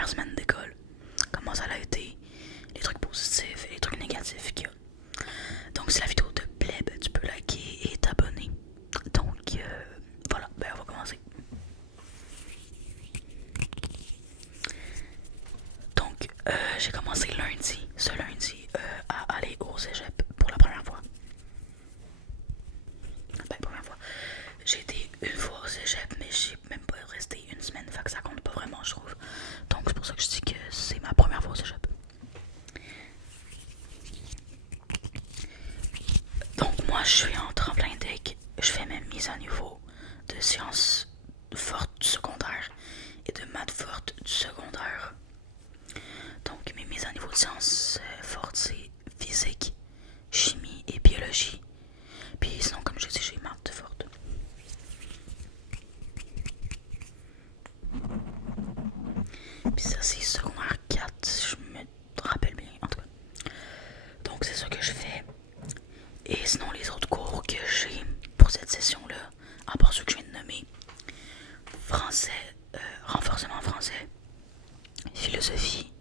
première semaine d'école. Comment ça a été, les trucs positifs et les trucs négatifs qu'il y a. Donc si la vidéo te plaît, ben, tu peux liker et t'abonner. Donc voilà, ben on va commencer. Donc j'ai commencé ce lundi, à aller au cégep pour la première fois. Ben première fois. J'ai été une fois au cégep, mais j'ai même pas resté une semaine, fait que ça compte pas vraiment je trouve. Donc c'est pour ça que je dis que c'est ma première fois au cégep. Donc moi je suis en tremplin tech, je fais mes mises à niveau de sciences fortes du secondaire et de maths fortes du secondaire. Donc mes mises à niveau de sciences fortes c'est physique, chimie et biologie. Puis sinon comme je dis j'ai maths fortes. Puis ça c'est secondaire 4 si je me rappelle bien en tout cas. Donc c'est ça que je fais. Et sinon les autres cours que j'ai pour cette session-là, à part ceux que je viens de nommer, français, renforcement français, philosophie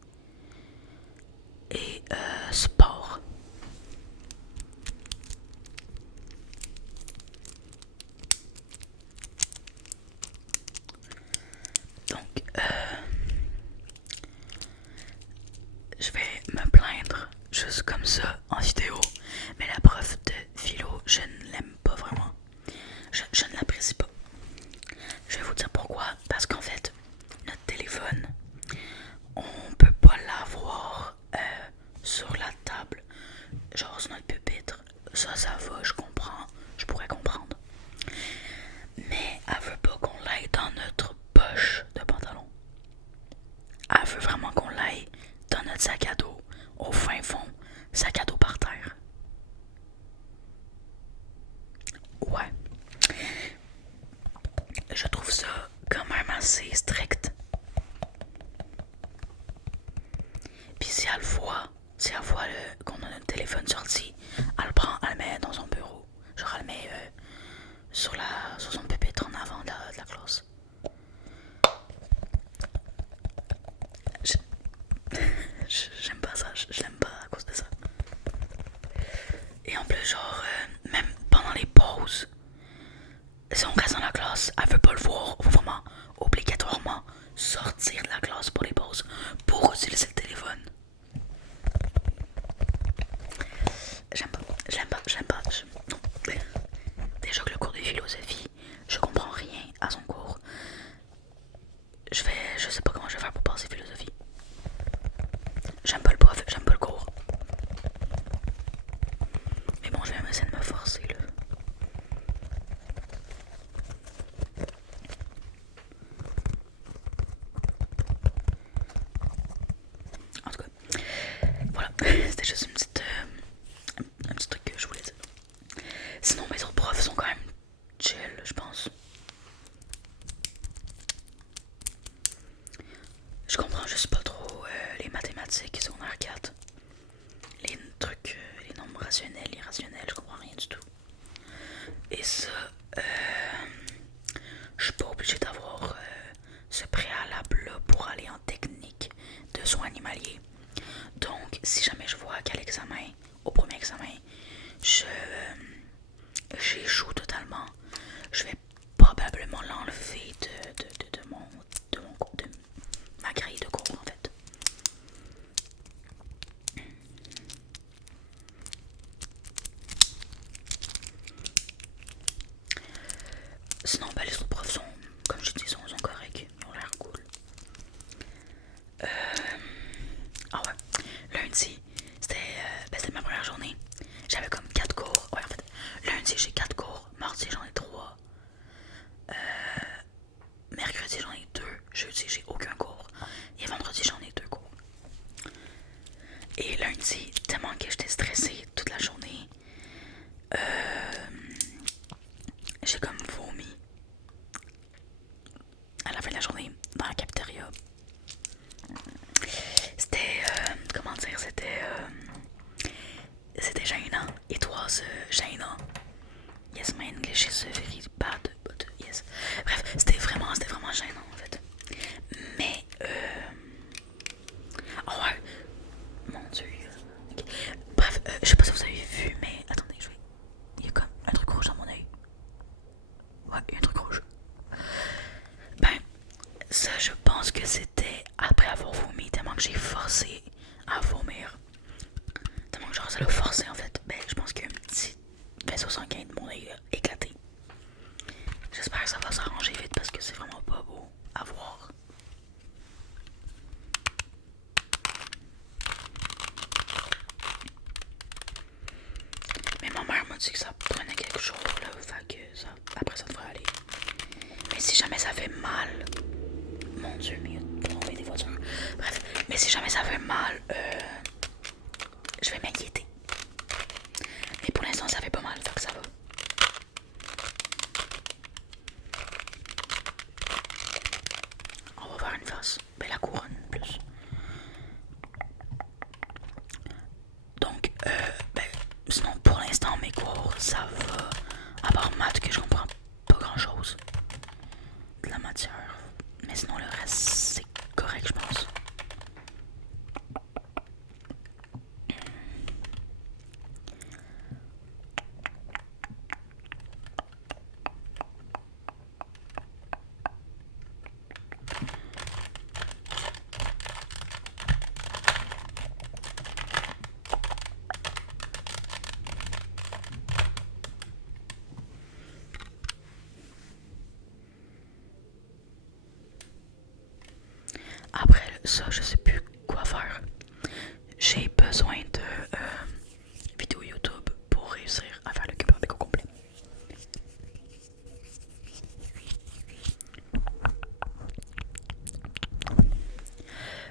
et sport. Donc je vais me plaindre juste comme ça en vidéo, mais la prof de philo, je ne l'aime pas vraiment. Je ne l'apprécie pas. Je vais vous dire pourquoi. Parce qu'en fait, notre téléphone, on peut pas l'avoir sur la table, genre sur notre pupitre. Ça va, je comprends, je pourrais comprendre. Mais elle veut pas qu'on l'aille dans notre poche de pantalon. Elle veut vraiment qu'on l'aille dans notre sac à dos, au fin fond, sac à dos par terre. Ouais. Je trouve ça quand même assez strict. Puis si elle voit qu'on a notre téléphone sorti, elle le prend, elle le met dans son bureau. Genre elle le met sur son pupitre en avant de la classe. J'aime pas ça, je l'aime pas à cause de ça. Et en plus genre, même pendant les pauses, si on reste dans la classe, elle veut pas le voir, faut vraiment obligatoirement sortir de la classe pour les pauses pour utiliser le téléphone. J'aime pas. Non. Déjà que le cours de philosophie, je comprends rien à son cours. Je sais pas comment je vais faire pour passer philosophie. J'aime pas le prof, j'aime pas le cours. Mais bon, je vais essayer de me forcer là. En tout cas, voilà, c'était juste un petit truc que je voulais dire. Sinon, mes autres profs sont quand même chill, je pense. Je comprends juste pas trop les mathématiques, secondaire 4. Les trucs, les nombres rationnels, irrationnels, je comprends rien du tout. Et ça, je suis pas obligée d'avoir ce préalable-là pour aller en technique de soins animaliers. Donc, si jamais je vois qu'à l'examen, au premier examen, j'échoue totalement, je vais probablement l'enlever de ma grille de cours en fait. Sinon, ben, les autres profs sont, comme je dis, sont corrects, ils ont l'air cool. Ah ouais, lundi, c'était ma première journée. J'avais comme 4 cours. Ouais, en fait, lundi j'ai 4 cours, mardi j'en ai 3, mercredi j'en ai 2, jeudi j'ai aucun cours, et vendredi j'en ai 2 cours. Et lundi, tellement que j'étais stressée toute la journée, j'ai comme vomi à la fin de la journée dans la cafétéria. C'était, comment dire, c'était gênant. It was gênant. Yes, my English is very bad, but yes. Bref, c'était vraiment gênant en fait. Mais j'ai forcé à vomir. Tellement que genre ça l'a forcé en fait. Ben je pense qu'un petit vaisseau sanguin de mon œil a éclaté. J'espère que ça va s'arranger vite parce que c'est vraiment pas beau à voir. Mais ma mère m'a dit que ça prenait quelques jours là, fait que ça, après ça devrait aller. Mais si jamais ça fait mal, mon dieu, mais il y a tombé des voitures. Bref, mais si jamais ça fait mal, je vais m'inquiéter. Mais pour l'instant, ça fait pas mal, fait que ça va. On va faire une face. Ben la couronne plus. Donc, ben, sinon pour l'instant mes cours ça va. À part maths que je comprends pas grand chose de la matière. Mais sinon le reste c'est correct je pense. Après ça, je sais plus quoi faire. J'ai besoin de vidéos YouTube pour réussir à faire le cube Rubik au complet.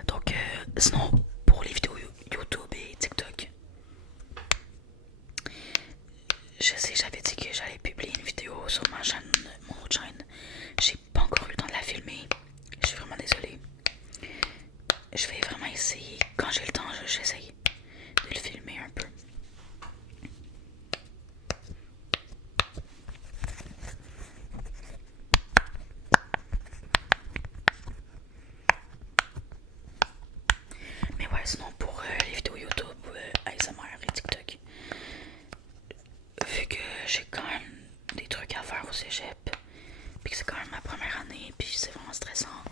Donc, sinon, pour les vidéos YouTube et TikTok, je sais, j'avais dit que j'allais publier une vidéo sur ma chaîne, mon autre chaîne. J'ai pas encore eu le temps de la filmer. Je suis vraiment désolée. Je vais vraiment essayer. Quand j'ai le temps, j'essaye de le filmer un peu. Mais ouais, sinon pour les vidéos YouTube, ASMR et TikTok, vu que j'ai quand même des trucs à faire au cégep, puis que c'est quand même ma première année, puis c'est vraiment stressant,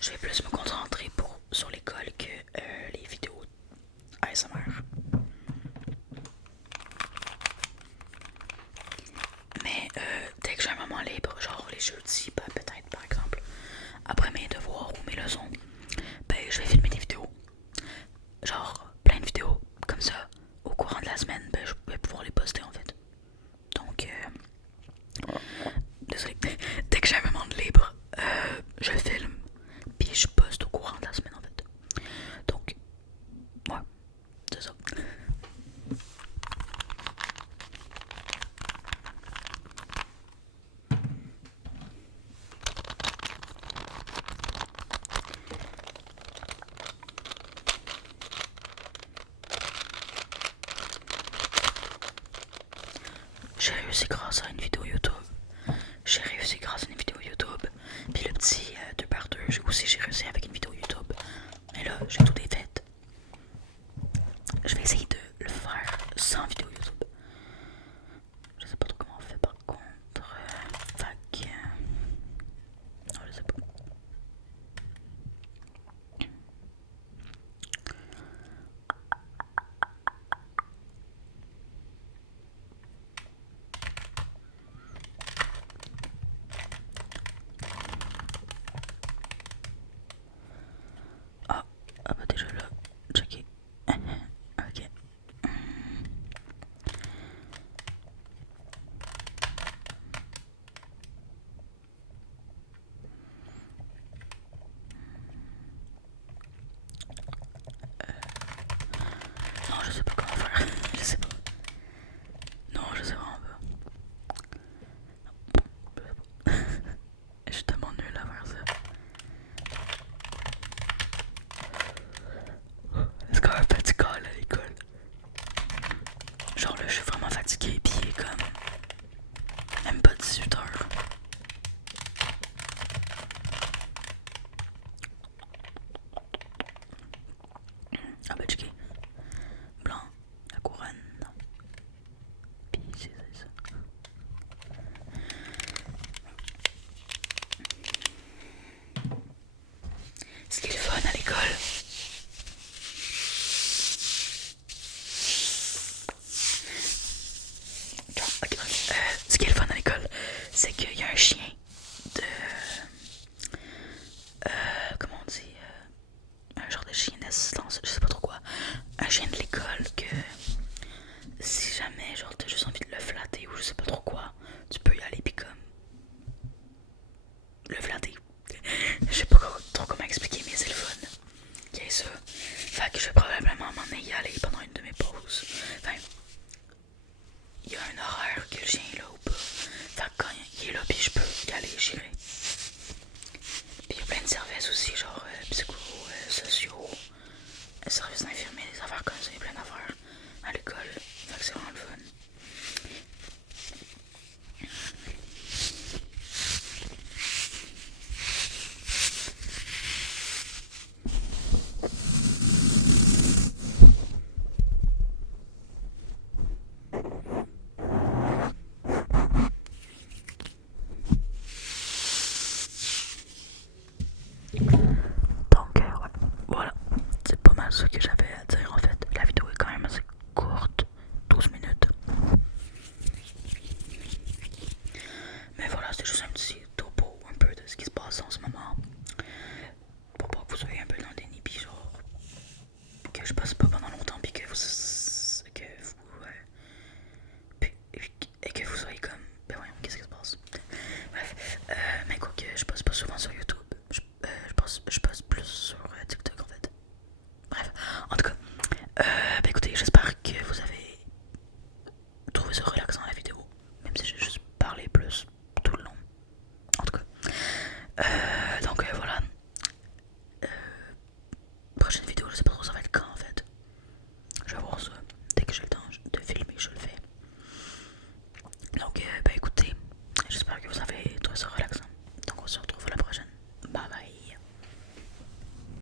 je vais plus me concentrer sur l'école que les vidéos ASMR. Mais dès que j'ai un moment libre, genre les jeudis, ben, peut-être par exemple, après mes devoirs ou mes leçons, ben je vais filmer des vidéos. Genre plein de vidéos comme ça au courant de la semaine, ben je vais pouvoir les poster en fait. Donc, désolé, dès que j'ai un moment de libre, je filme, puis je poste au courant de la semaine en fait. Donc, ouais, c'est ça. J'ai réussi grâce à une vidéo YouTube. J'ai réussi grâce à une vidéo YouTube. Puis le petit 2x2, j'ai réussi avec une vidéo YouTube. Mais là, j'ai tout défait. Je vais essayer de le faire sans vidéo YouTube. Je sais pas trop comment on fait par contre. Fait que... non, je sais pas. Ah bah déjà là, checker. Ok. Non, je sais pas comment faire. Je sais pas. Non, je sais vraiment pas. Je suis tellement nulle à faire ça. C'est quand même fatigant à l'école. Genre là, je suis vraiment fatigué, puis il est comme même pas 18h. Ah bah checké. Blanc, la couronne. Puis c'est ça. Ce qui est le fun à l'école, un genre de chien d'assistance, je sais pas trop quoi. Un chien de l'école que si jamais genre t'as juste envie de le flatter ou je sais pas trop quoi, tu peux y aller pis comme le flatter. Je sais pas trop comment expliquer mais c'est le fun. Ok ça. Fait que je vais probablement m'en y aller pendant une de mes pauses. Enfin, il y a un horaire que le chien est là ou pas. Fait que quand il est là pis je peux y aller, j'irai. Puis il y a plein de services aussi, genre psycho, sociaux, services d'infirmiers, des affaires comme ça, il y a plein d'affaires à l'école. Fait que c'est vraiment le fun. Donc ouais, voilà, c'est pas mal ça que j'avais à dire en fait. La vidéo est quand même assez courte, 12 minutes. Mais voilà, c'était juste un petit topo un peu de ce qui se passe en ce moment. Pour pas que vous soyez un peu dans le déni, pis genre que je passe pas